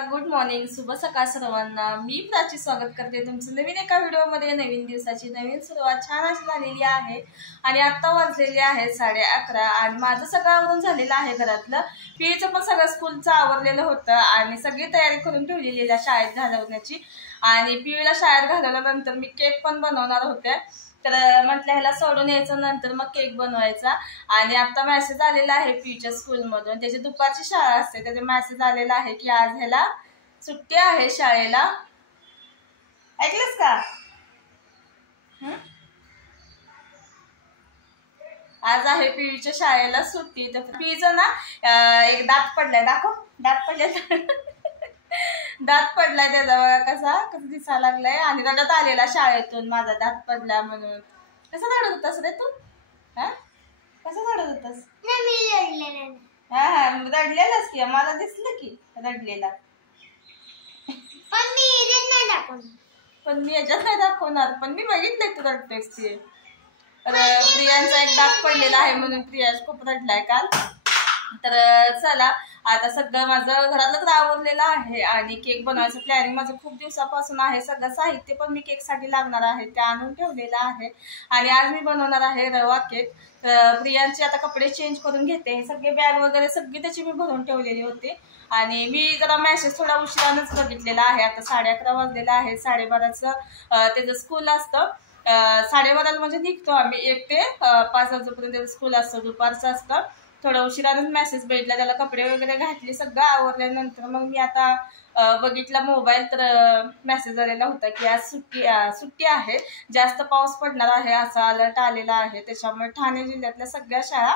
नमस्कार, good morning, शुभ सकाळ सर्वांना। मी प्राची स्वागत करते तुमचं नवीन एका व्हिडिओमध्ये। नवीन दिवसाची नवीन सुरुवात छान अशी झालेली आहे आणि आता वाजलेले आहेत 11:30 आणि माझं सगळं आवरून झालेलं आहे घरातलं। पीचं पण सगळं स्कूलचं आवरलेलं होतं आणि सगळी तयारी करून ठेवलेली आहे शाळेत घालवण्याची। आणि पीला शाळेत घालवल्यानंतर मी केक पण बनवणार होते, तर म्हटलं ह्याला सोडून यायचं नंतर मग केक बनवायचा। आणि आता मेसेज आलेला आहे पीच्या स्कूल मधून, त्याची दुपारची शाळा असते, त्याचा मेसेज आलेला आहे की आज ह्याला सुट्टी आहे शाळेला। ऐकलंस का? आज आहे पीच्या शाळेला सुट्टी। तर पीचं ना एक दात पडलाय, दाखव दात पडलाय दात पडलाय त्याचा, बघा कसा दिसा लागलाय। आणि रडत आलेला शाळेतून माझा दात पडला म्हणून। कसं रडत होतास रे तू? कसं रडत होतास? रडलेलाच की, मला दिसलं की रडलेला। पण मी याच्यात नाही दाखवणार, पण मी बघितलंय तू रडतेस ते। प्रियांचा एक दात पडलेला आहे म्हणून प्रिया खूप रडलाय काल। तर चला आता सगळं माझं घरातलं तर आवरलेलं आहे आणि केक बनवायचं प्लॅनिंग माझं खूप दिवसापासून आहे। सगळं साहित्य पण मी केकसाठी लागणार आहे ते आणून ठेवलेलं आहे आणि आज मी बनवणार आहे रवा केक। प्रियांचे आता कपडे चेंज करून घेते, हे सगळे बॅग वगैरे सगळी त्याची मी भरून ठेवलेली होती। आणि मी जरा मेसेज थोडा उशिरानच बघितलेला आहे, आता 11:30 वाजलेला आहे। 12:30चं त्याचं स्कूल असतं। 12:30 म्हणजे निघतो आम्ही, 1 ते 5 वाजेपर्यंत स्कूल असतं, दुपारचं असतं। थोडा उशिरानच मेसेज भेटला, त्याला कपडे वगैरे घातले, सगळं आवरल्यानंतर मग मी आता बघितला मोबाईल, तर मेसेज आलेला होता की आज सुट्टी आहे, जास्त पाऊस पडणार आहे असा अलर्ट आलेला आहे। त्याच्यामुळे ठाणे जिल्ह्यातल्या सगळ्या शाळा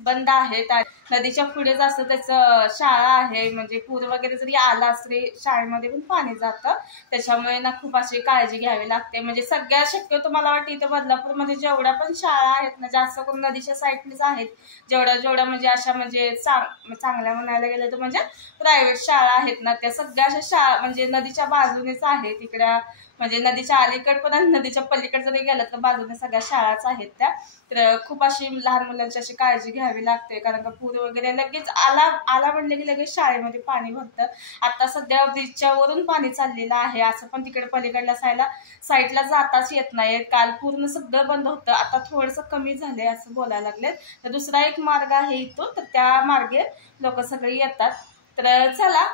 बंद आहेत। नदीच्या पुढेच असं त्याचं शाळा आहे, म्हणजे पूर वगैरे जरी आला तरी शाळेमध्ये पण पाणी जातं, त्याच्यामुळे ना खूप अशी काळजी घ्यावी लागते। म्हणजे सगळ्या शक्यतो मला वाटतं इथं बदलापूरमध्ये जेवढ्या पण शाळा आहेत ना, जास्त करून नदीच्या साईडनेच आहेत। जेवढ्या म्हणजे अशा म्हणजे चांगल्या म्हणायला गेलं तर म्हणजे प्रायव्हेट शाळा आहेत ना, त्या सगळ्या अशा शाळा म्हणजे नदीच्या बाजूनेच आहेत। तिकडे म्हणजे नदीच्या अलीकड पण आणि नदीच्या पलीकडे जरी गेलं तर बाजूने सगळ्या शाळाच आहेत त्या। तर खूप अशी लहान मुलांची अशी काळजी घ्यावी लागते, कारण का पूर वगैरे लगेच आला म्हणले की लगेच शाळेमध्ये पाणी भरतं। आता सध्या ब्रिजच्या वरून पाणी चाललेलं आहे, असं पण तिकडे पलीकडल्या साईडला जाताच येत नाही। काल पूर्ण सगळं बंद होतं, आता थोडंसं कमी झालंय असं बोलायला लागले। तर दुसरा एक मार्ग आहे इथून, तर त्या मार्गे लोक सगळे येतात। तर चला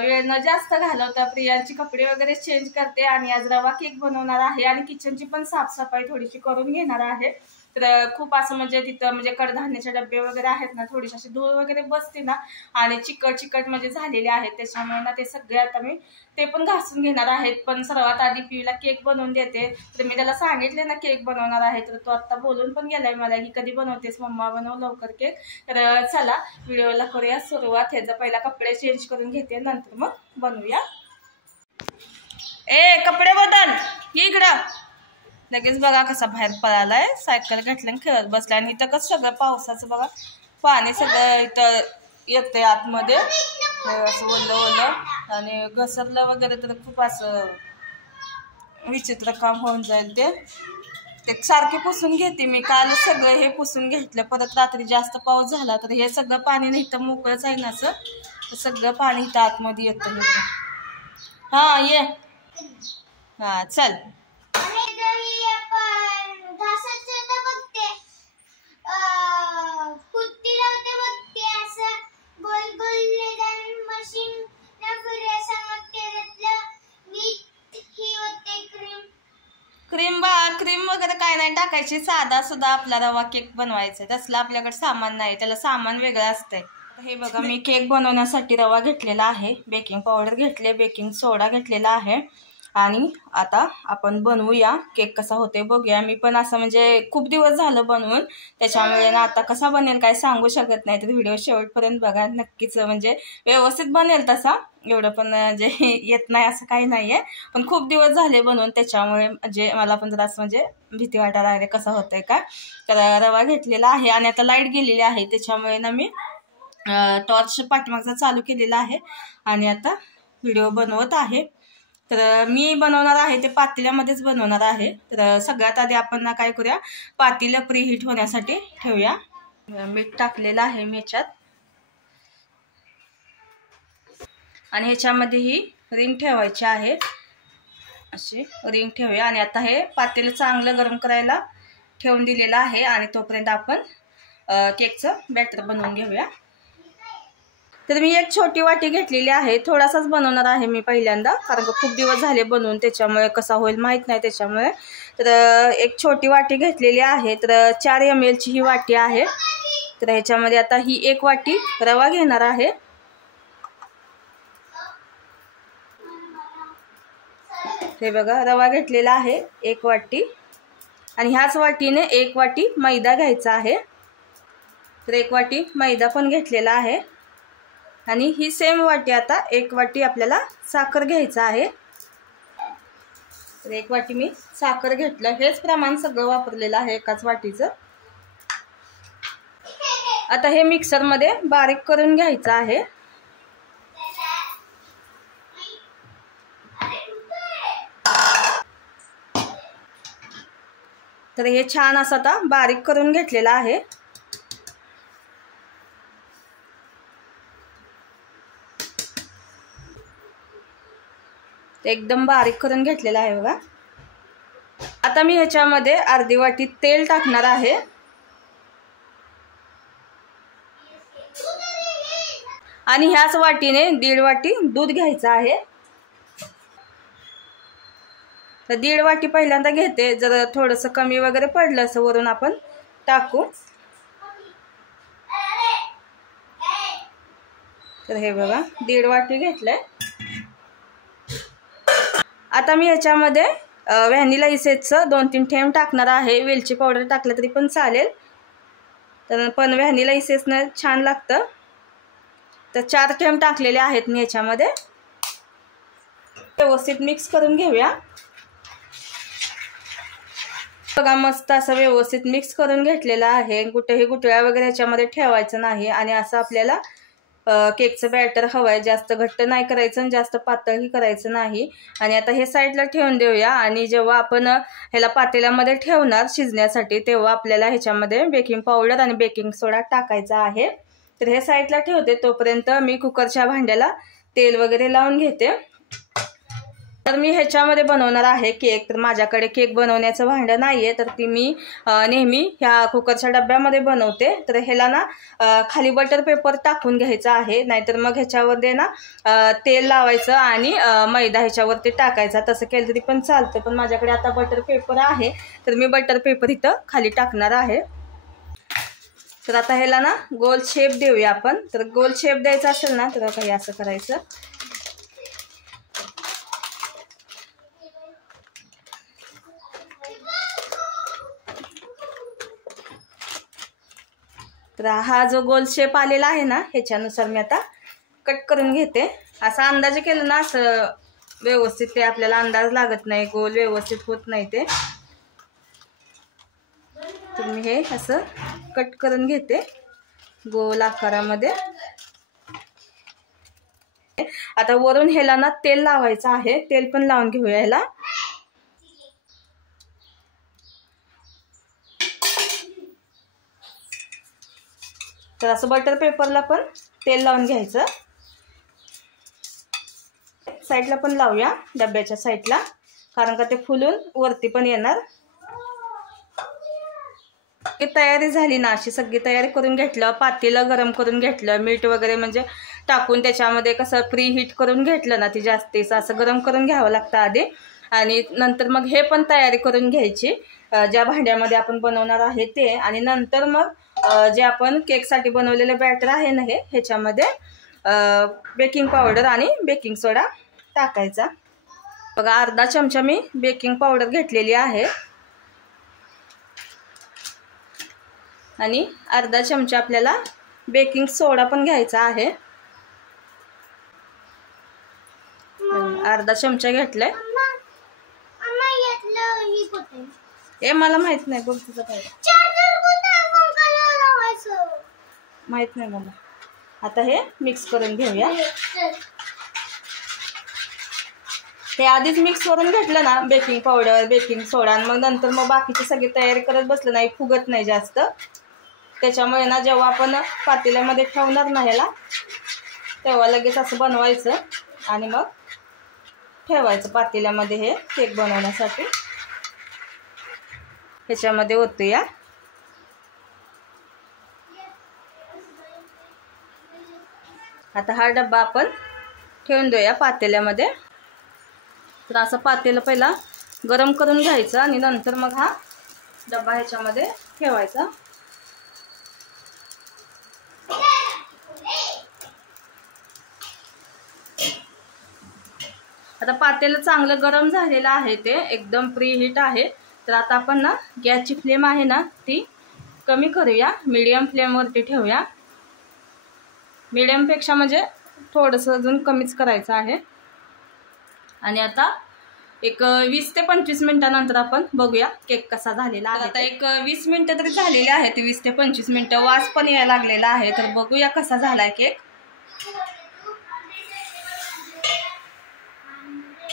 वेळ न जास्त घालवता प्रियांची कपडे वगैरे चेंज करते आणि आज रवा केक बनवणार आहे आणि किचनची पण साफसफाई थोडीशी करून घेणार आहे। तर खूप असं म्हणजे तिथं म्हणजे कडधान्याचे डबे वगैरे आहेत ना, थोडीशी अशी धूळ वगैरे बसते ना आणि चिकट म्हणजे झालेले आहेत, त्याच्यामुळे ना ते सगळे आता मी ते पण घासून घेणार आहेत। पण सर्वात आधी पीला केक बनवून देते। तर मी त्याला सांगितले ना केक बनवणार आहे, तर तो आता बोलून पण गेलाय मला की कधी बनवतेस मम्मा, बनव लवकर केक। तर चला व्हिडिओला करूया सुरुवात। ह्याचा पहिला कपडे चेंज करून घेते, नंतर मग बनवूया। कपडे बदल, इकडं लगेच बघा कसा बाहेर पळालाय, सायकल घातल्याने खेळत बसलाय। आणि इथं कसं सगळं पावसाचं बघा पाणी सगळं इथं येते आतमध्ये, असं ओलं आणि घसरलं वगैरे तर खूप असं विचित्र काम होऊन जाईल। ते सारखे पुसून घेते मी, काल सगळं हे पुसून घेतलं, परत रात्री जास्त पाऊस झाला तर हे सगळं पाणी नाही तर मोकळंच आहे ना असं, तर सगळं पाणी इथं आतमध्ये येतं। हा ये, हा चल। क्रीम वगैरे काय नाही टाकायची, साधा सुद्धा आपला रवा केक बनवायचा, तसलं आपल्याकडे सामान नाही, त्याला सामान वेगळं असतंय। हे बघा मी केक बनवण्यासाठी रवा घेतलेला आहे, बेकिंग पावडर घेतले, बेकिंग सोडा घेतलेला आहे आणि आता आपण बनवूया केक। कसा होते बघूया। मी पण असं म्हणजे खूप दिवस झालं बनवून, त्याच्यामुळे ना आता कसा बनेल काय सांगू शकत नाही, तर व्हिडिओ शेवटपर्यंत बघा नक्कीच, म्हणजे व्यवस्थित बनेल तसा, एवढं पण म्हणजे येत नाही असं काही नाहीये, पण खूप दिवस झाले बनवून, त्याच्यामुळे म्हणजे मला पण जरा असं म्हणजे भीती वाटायला लागली कसं होतंय का। तर रवा घेतलेला आहे आणि आता लाईट गेलेली आहे, त्याच्यामुळे ना मी टॉर्च पाठीमागचा चालू केलेला आहे आणि आता व्हिडिओ बनवत आहे। तर मी बनवणार आहे ते पातेल्यामध्येच बनवणार आहे। तर सगळ्यात आधी आपण ना काय करूया, पातेलं प्रीहीट होण्यासाठी ठेवूया। मीठ टाकलेलं आहे मी याच्यात आणि ह्याच्यामध्ये ही रिंग ठेवायची आहे, अशी रिंग ठेवूया. आणि आता हे पातेलं चांगलं गरम करायला ठेवून दिलेलं आहे आणि तोपर्यंत आपण केकचं बॅटर बनवून घेऊया. तर मी एक छोटी वाटी घेतलेली आहे, थोडासाच बनवणार आहे मी पहिल्यांदा, कारण खूप दिवस झाले बनवून, त्याच्यामुळे कसा होईल माहीत नाही त्याच्यामुळे. तर एक छोटी वाटी घेतलेली आहे. तर 4 ml ची ही वाटी आहे. तर ह्याच्यामध्ये आता ही 1 वाटी रवा घेणार आहे. हे बघा रवा घेतलेला आहे 1 वाटी आणि ह्याच वाटीने 1 वाटी मैदा घ्यायचा आहे. तर 1 वाटी मैदा पण घेतलेला आहे आणि ही सेम वाटी आता 1 वाटी आपल्याला साखर घ्यायचं आहे. तर 1 वाटी मी साखर घेतलं, हेच प्रमाण सगळं वापरलेलं आहे एकाच वाटीचं. आता हे मिक्सरमध्ये बारीक करून घ्यायचं आहे. तर हे छान असं आता बारीक करून घेतलेलं आहे. एकदम बारीक करून घेतलेलं आहे बघा. आता मी ह्याच्यामध्ये अर्धी वाटी तेल टाकणार आहे आणि ह्याच वाटीने 1.5 वाटी दूध घ्यायचं आहे. तर 1.5 वाटी पहिल्यांदा घेते, जर थोडंसं कमी वगैरे पडलं असं वरून आपण टाकू. तर हे बघा 1.5 वाटी घेतलंय. आता मी ह्याच्यामध्ये व्हॅनिला इसेन्सचं 2-3 थेंब टाकणार आहे. वेलची पावडर टाकलं तरी पण चालेल, तर पण व्हॅनिला इसेन्सनं छान लागतं. तर 4 थेंब टाकलेले आहेत मी ह्याच्यामध्ये. व्यवस्थित मिक्स करून घेऊया. बघा मस्त असं व्यवस्थित मिक्स करून घेतलेलं आहे. कुठेही गुठळ्या वगैरे ह्याच्यामध्ये ठेवायचं नाही. आणि असं आपल्याला केकचं बॅटर हवं आहे, जास्त घट्ट नाही करायचं आणि जास्त पातळही करायचं नाही. आणि आता हे साईडला ठेवून देऊया. आणि जेव्हा आपण ह्याला पातेल्यामध्ये ठेवणार शिजण्यासाठी, तेव्हा आपल्याला ह्याच्यामध्ये बेकिंग पावडर आणि बेकिंग सोडा टाकायचा आहे. तर हे साईडला ठेवते, तोपर्यंत मी कुकरच्या भांड्याला तेल वगैरे लावून घेते. तर मी ह्याच्यामध्ये बनवणार आहे केक. तर माझ्याकडे केक बनवण्याचं भांडं नाही आहे, तर ती मी नेहमी ह्या कुकरच्या डब्यामध्ये बनवते. तर ह्याला ना खाली बटर पेपर टाकून घ्यायचं आहे, नाहीतर मग ह्याच्यामध्ये ना तेल लावायचं आणि मैदा ह्याच्यावरती टाकायचा. तसं केलं तरी पण चालतं, पण माझ्याकडे आता बटर पेपर आहे, तर मी बटर पेपर इथं खाली टाकणार आहे. तर आता ह्याला ना गोल शेप देऊया आपण. तर गोल शेप द्यायचा असेल ना तर काही असं करायचं. तर हा जो गोल शेप आलेला आहे ना, ह्याच्यानुसार मी आता कट करून घेते. असा अंदाजे केलं ना असं व्यवस्थित ते आपल्याला अंदाज लागत नाही, गोल व्यवस्थित होत नाही ते. तर मी हे असं कट करून घेते गोल आकारामध्ये. आता वरून ह्याला ना तेल लावायचं आहे, तेल पण लावून घेऊया ह्याला. तर असं बटर पेपरला पण तेल लावून घ्यायचं. साईडला पण लावूया, डब्याच्या साईडला, कारण का ते फुलून वरती पण येणार. तयारी झाली ना, अशी सगळी तयारी करून घेतलं. पातेलं गरम करून घेतलं, मीठ वगैरे म्हणजे टाकून त्याच्यामध्ये कसं प्री हीट करून घेतलं ना, ती जास्तीच असं गरम करून घ्यावं लागतं आधी. आणि नंतर मग हे पण तयारी करून घ्यायची ज्या भांड्यामध्ये आपण बनवणार आहे ते. आणि नंतर मग जे आपण केकसाठी बनवलेलं बॅटर आहे ना, हे ह्याच्यामध्ये बेकिंग पावडर आणि बेकिंग सोडा टाकायचा. बघा अर्धा चमचा मी बेकिंग पावडर घेतलेली आहे आणि अर्धा चमचा आपल्याला बेकिंग सोडा पण घ्यायचा आहे. अर्धा चमचा घेतलाय. हे मला माहित नाही बघ, तुझं काय माहित नाही मला. आता हे मिक्स करून घेऊया. हे आधीच मिक्स करून घेतलं ना बेकिंग पावडर बेकिंग सोडा, मग नंतर मग बाकीची सगळी तयारी करत बसलं नाही, फुगत नाही जास्त. त्याच्यामुळे ना जेव्हा आपण पातेल्यामध्ये ठेवणार ना ह्याला, तेव्हा लगेच असं बनवायचं. आणि मग ठेवायचं पातेल्यामध्ये हे केक बनवण्यासाठी. ह्याच्यामध्ये ओतूया. आता हा डब्बा आपण ठेवून देऊया पातेल्यामध्ये. तर असं पातेलं पहिला गरम करून घ्यायचं आणि नंतर मग हा डब्बा ह्याच्यामध्ये ठेवायचा. आता पातेलं चांगलं गरम झालेलं आहे, ते एकदम प्रीहीट आहे. तर आता आपण ना गॅसची फ्लेम आहे ना ती कमी करूया, मीडियम फ्लेमवरती ठेवूया. मीडियमपेक्षा म्हणजे थोडंसं अजून कमीच करायचं आहे. आणि आता एक 20 ते 25 मिनिटानंतर आपण बघूया केक कसा झालेला आहे. आता एक 20 मिनिटं तरी झालेली आहेत, 20 ते 25 मिनिटं. वास पण यायला लागलेला आहे. तर बघूया कसा झालाय केक.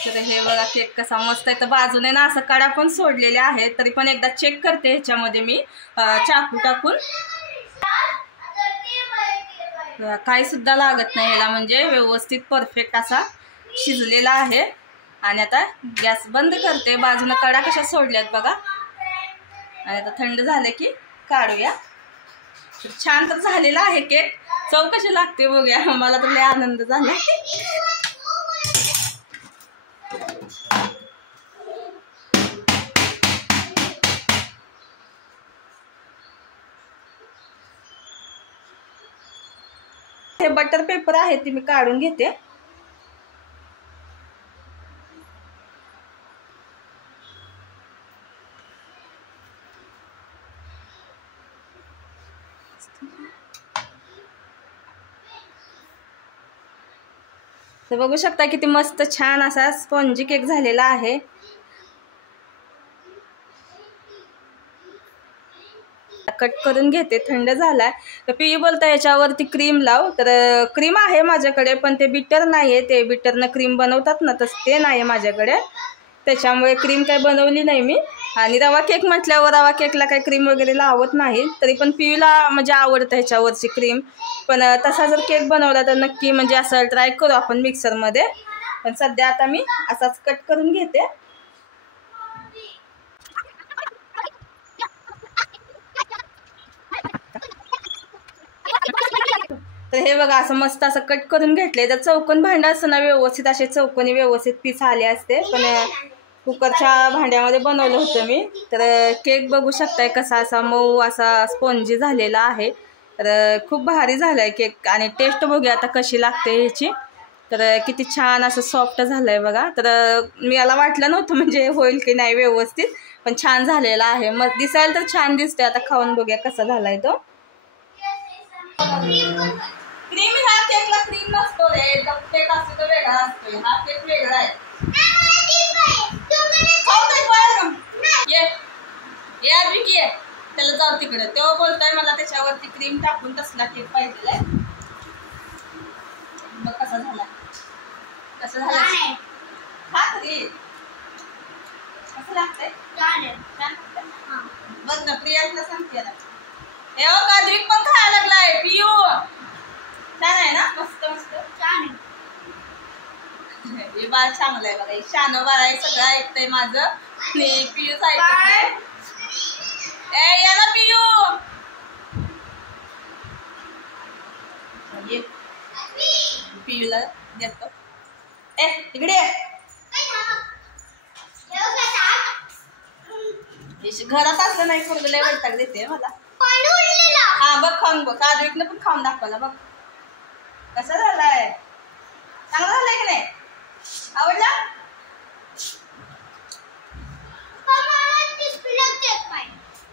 तर हे बघा केक कसा मस्त आहे. तर बाजूने ना असं कडा पण सोडलेले आहेत. तरी पण एकदा चेक करते ह्याच्यामध्ये मी चाकू टाकून. काही सुद्धा लागत नाही ह्याला, म्हणजे व्यवस्थित परफेक्ट असा शिजलेला आहे. आणि आता गॅस बंद करते. बाजूने कडा कशा सोडल्यात बघा. आणि आता थंड झालं की काढूया. तर छान तर झालेला आहे केक. चव कशी लागते बघूया. मला तर लय आनंद झाला. हे बटर पेपर आहे ते मी काढून घेते. तर बघू शकता किती मस्त छान असा स्पॉन्जी केक झालेला आहे. कट करून घेते. थंड झालाय. तर पियू बोलता याच्यावरती क्रीम लाव. तर क्रीम आहे माझ्याकडे, पण ते बिटर नाही आहे. ते बिटरनं क्रीम बनवतात ना, तसं ते नाही आहे माझ्याकडे. त्याच्यामुळे क्रीम काही बनवली नाही मी. आणि रवा केक म्हटल्यावर रवा केकला काही क्रीम वगैरे लावत नाही. तरी पण पियूला म्हणजे आवडतं ह्याच्यावरची क्रीम. पण तसा जर केक बनवला तर नक्की म्हणजे असं ट्राय करू आपण मिक्सरमध्ये. पण सध्या आता मी असाच कट करून घेते. तर हे बघा असं मस्त असं कट करून घेतले. तर चौकोन भांडा असतं ना, व्यवस्थित असे चौकोनी व्यवस्थित पीस आले असते. पण कुकरच्या भांड्यामध्ये बनवलं होतं मी. तर केक बघू शकताय कसा असा मऊ असा स्पॉन्जी झालेला आहे. तर खूप भारी झालाय केक. आणि टेस्ट बघूया आता कशी लागते ह्याची. तर किती छान असं सॉफ्ट झालंय बघा. तर मी याला वाटलं नव्हतं म्हणजे होईल की नाही व्यवस्थित, पण छान झालेला आहे. मग दिसायला तर छान दिसते. आता खाऊन बघूया कसा झालाय तो. क्रीम ह्या केकला क्रीम नसतो रे. केक असतो तो वेगळा असतो. हा केक वेगळा आहे. त्याला जाऊ तिकडे. तेव्हा बोलतोय मला त्याच्यावरती क्रीम टाकून तसला केक पाहिजे. बघ कसा झाला. कसं झालं हा तरी कसं लागतंय. बघ ना प्रियाला सांगते ना. हे बघ अद्विक पण खायला लागलाय. पियू छान आहे ना. मस्त मस्त छान आहे. हे बाळ चांगलं आहे बघा. शान बाळ आहे. सगळं ऐकतंय माझं. आणि पियूच ऐकत नाही. ए या ना पियू. पियूला देतो. ए इकडे घरात असलं नाही पोरगं लय वैताग देते मला. हा बघ खाऊन बघ. आद्विकनं पण खाऊन दाखवला बघ कसा झालाय. चांगला झालाय की नाही. आवडला.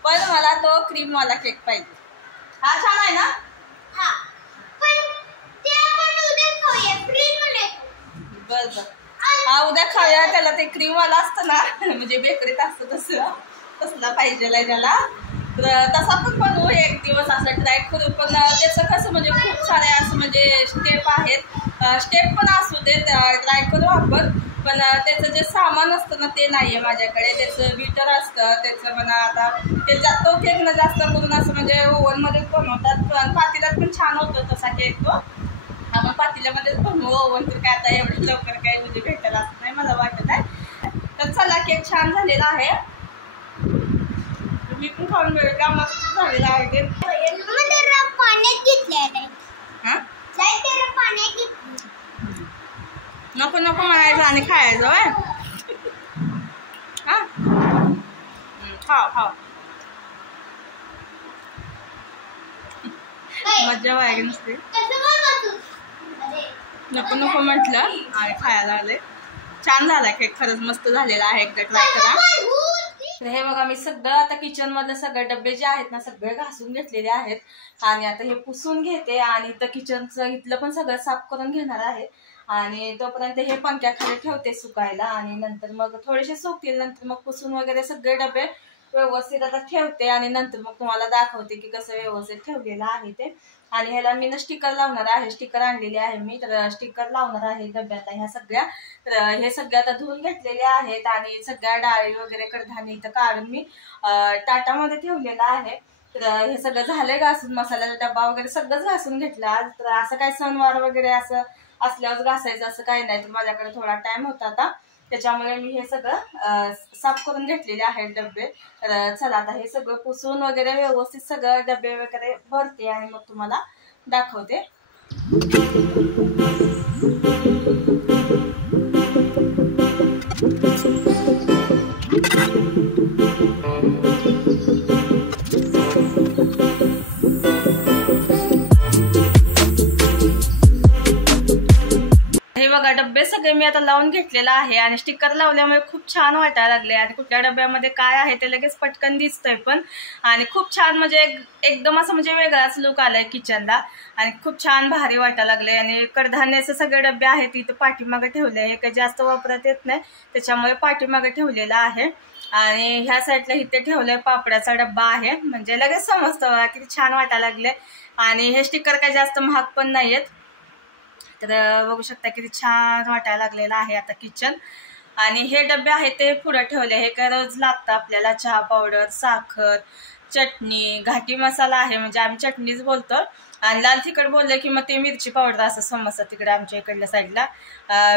पण मला तो क्रीम वाला केक पाहिजे. हा छान आहे ना. बर बर हा उद्या खाऊया. त्याला ते क्रीम वाला असतं ना म्हणजे बेकरीत असतं तसला पाहिजे त्याला. तर तसा पण बनवू एक दिवस असं ट्राय करू. पण त्याचं कसं म्हणजे खूप सारे असं म्हणजे स्टेप आहेत. स्टेप पण असू दे ट्राय करू आपण. पण त्याचं जे सामान असतं ना ते नाही आहे माझ्याकडे. त्याचं बीटर असतं त्याचं. पण आता ते तो केक ना जास्त करून असं म्हणजे ओव्हनमध्ये बनवतात. पण पातेल्यात पण छान होतो तसा केक तो. आपण पातेल्यामध्ये बनवू ओव्हन तर काय आता एवढं लवकर काय म्हणजे भेटेल असं नाही मला वाटत आहे. तर चला केक छान झालेला आहे, मी पण खाऊन बघा मस्त झालेला आहे ते. पाण्यात घेतलेलं हां पाण्यात घेतलं नको नको म्हणायचं आणि खायचं होय. हां खाव खाव मजा व्हायची नसते. नको नको म्हटलं आणि खायला आले. छान झाला केक, खरंच मस्त झालेला आहे, एकदा ट्राय करा. तर हे बघा मी सगळं आता किचन मधले सगळे डबे जे आहेत ना सगळे घासून घेतलेले आहेत आणि आता हे पुसून घेते आणि इथं किचनचं इथलं पण सगळं साफ करून घेणार आहे आणि तोपर्यंत हे पंख्याखाली ठेवते सुकायला आणि नंतर मग थोडेसे सुकतील, नंतर मग पुसून वगैरे सगळे डबे व्यवस्थित आता ठेवते आणि नंतर मग तुम्हाला दाखवते की कसं व्यवस्थित ठेवलेलं आहे ते. आणि ह्याला मी ना स्टिकर लावणार आहे, स्टिकर आणलेली आहे मी, तर स्टिकर लावणार आहे डब्याला ह्या सगळ्या. तर हे सगळे आता धुवून घेतलेले आहेत आणि सगळ्या डाळी वगैरे कडधान्य इथं काढून मी ताटामध्ये ठेवलेलं आहे. तर हे सगळं झालंय घासून, मसाल्याचा डब्बा वगैरे सगळंच घासून घेतला. तर असं काय सणवार वगैरे असं असल्यावर घासायचं असं काही नाही, तर माझ्याकडे थोडा टाइम होता आता, त्याच्यामुळे मी हे सगळं साफ करून घेतलेले आहेत डबे. तर चला आता हे सगळं पुसून वगैरे व्यवस्थित सगळं डबे वगैरे भरते आणि मग तुम्हाला दाखवते. हे बघा डब्बे सगळे मी आता लावून घेतलेला आहे आणि स्टिकर लावल्यामुळे खूप छान वाटायला लागले आणि कुठल्या डब्यामध्ये काय आहे ते लगेच पटकन दिसतंय पण. आणि खूप छान म्हणजे एकदम असं म्हणजे वेगळाच लुक आलाय किचनला आणि खूप छान भारी वाटायला लागले. आणि कडधान्याचे सगळे डबे आहेत इथं पाठीमागे ठेवले, हे काही जास्त वापरत येत नाही त्याच्यामुळे पाठीमागे ठेवलेला आहे. आणि ह्या साईडला इथे ठेवलंय पापड्याचा डब्बा आहे, म्हणजे लगेच समजतं बघा किती छान वाटायला लागले. आणि हे स्टिकर काही जास्त महाग पण नाहीयेत, तर बघू शकता किती छान वाटायला लागलेलं आहे आता किचन. आणि हे डबे आहेत ते पुढे ठेवले, हे काय रोज लागतं आपल्याला, चहा पावडर, साखर, चटणी, घाटी मसाला आहे म्हणजे आम्ही चटणीच बोलतो, आणि लाल तिखट बोलले की मग ते मिरची पावडर असं समजतं तिकडे आमच्या इकडल्या साईडला.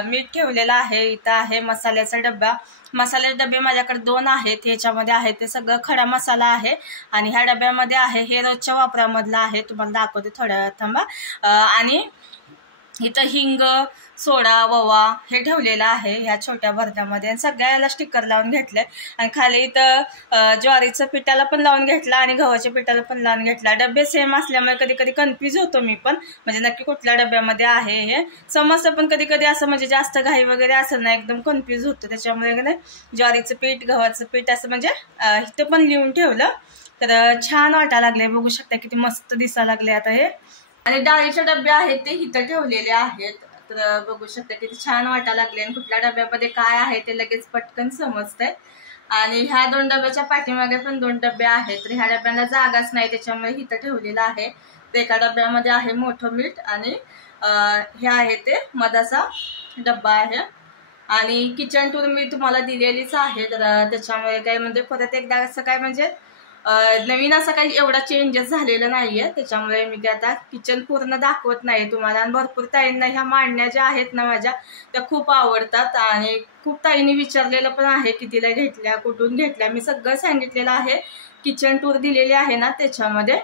मीठ ठेवलेलं आहे, इथं आहे मसाल्याचा डब्बा. मसाल्याचे डबे माझ्याकडे 2 आहेत, ह्याच्यामध्ये आहे ते सगळं खडा मसाला आहे आणि ह्या डब्यामध्ये आहे हे रोजच्या वापरामधलं आहे, तुम्हाला दाखवते थोड्या वेळात थांबा. आणि इथं हिंग, सोडा, ववा हे ठेवलेलं आहे ह्या छोट्या भरत्यामध्ये आणि सगळ्याला स्टिकर लावून घेतले. आणि खाली इथं ज्वारीचं पिठाला पण लावून घेतला आणि गव्हाच्या पिठाला पण लावून घेतला. डबे सेम असल्यामुळे कधी कधी कन्फ्यूज होतो मी पण, म्हणजे नक्की कुठल्या डब्यामध्ये आहे हे समजतं, पण कधी कधी असं म्हणजे जास्त घाई वगैरे असं ना एकदम कन्फ्यूज होतं, त्याच्यामुळे ज्वारीचं पीठ, गव्हाचं पीठ असं म्हणजे इथं पण लिहून ठेवलं. तर छान वाटायला लागले, बघू शकता किती मस्त दिसायला लागले आता हे. आणि डाळीचे डबे आहेत ते इथं ठेवलेले आहेत, तर बघू शकता किती छान वाटायला लागले आणि कुठल्या डब्यामध्ये काय आहे ते लगेच पटकन समजतंय. आणि ह्या 2 डब्याच्या पाठीमागे पण 2 डबे आहेत, तर ह्या डब्यांना जागाच नाही त्याच्यामुळे इथं ठेवलेलं आहे. तर एका डब्यामध्ये आहे मोठं मीठ आणि हे आहे ते मधाचा डब्बा आहे. आणि किचन टूर मी तुम्हाला दिलेलीच आहे, तर त्याच्यामुळे काय म्हणजे परत एकदा असं काय म्हणजे नवीन असं काही एवढा चेंजेस झालेला नाहीये, त्याच्यामुळे मी काय आता किचन पूर्ण दाखवत नाही तुम्हाला. आणि भरपूर ताईंना ह्या मांडण्या ज्या आहेत ना माझ्या त्या खूप आवडतात आणि खूप ताईंनी विचारलेलं पण आहे कितीला घेतल्या, कुठून घेतल्या, मी सगळं सांगितलेलं आहे, किचन टूर दिलेली आहे ना त्याच्यामध्ये.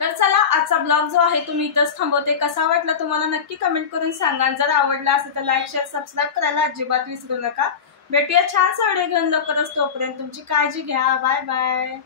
तर चला आजचा ब्लॉग जो आहे तुम्ही इथंच थांबवते. कसा वाटला तुम्हाला नक्की कमेंट करून सांगा. जर आवडला असेल तर लाईक, शेअर, सबस्क्राईब करायला अजिबात विसरू नका. भेटूया छान व्हिडिओ घेऊन लवकरच, तोपर्यंत तुमची काळजी घ्या. Bye bye.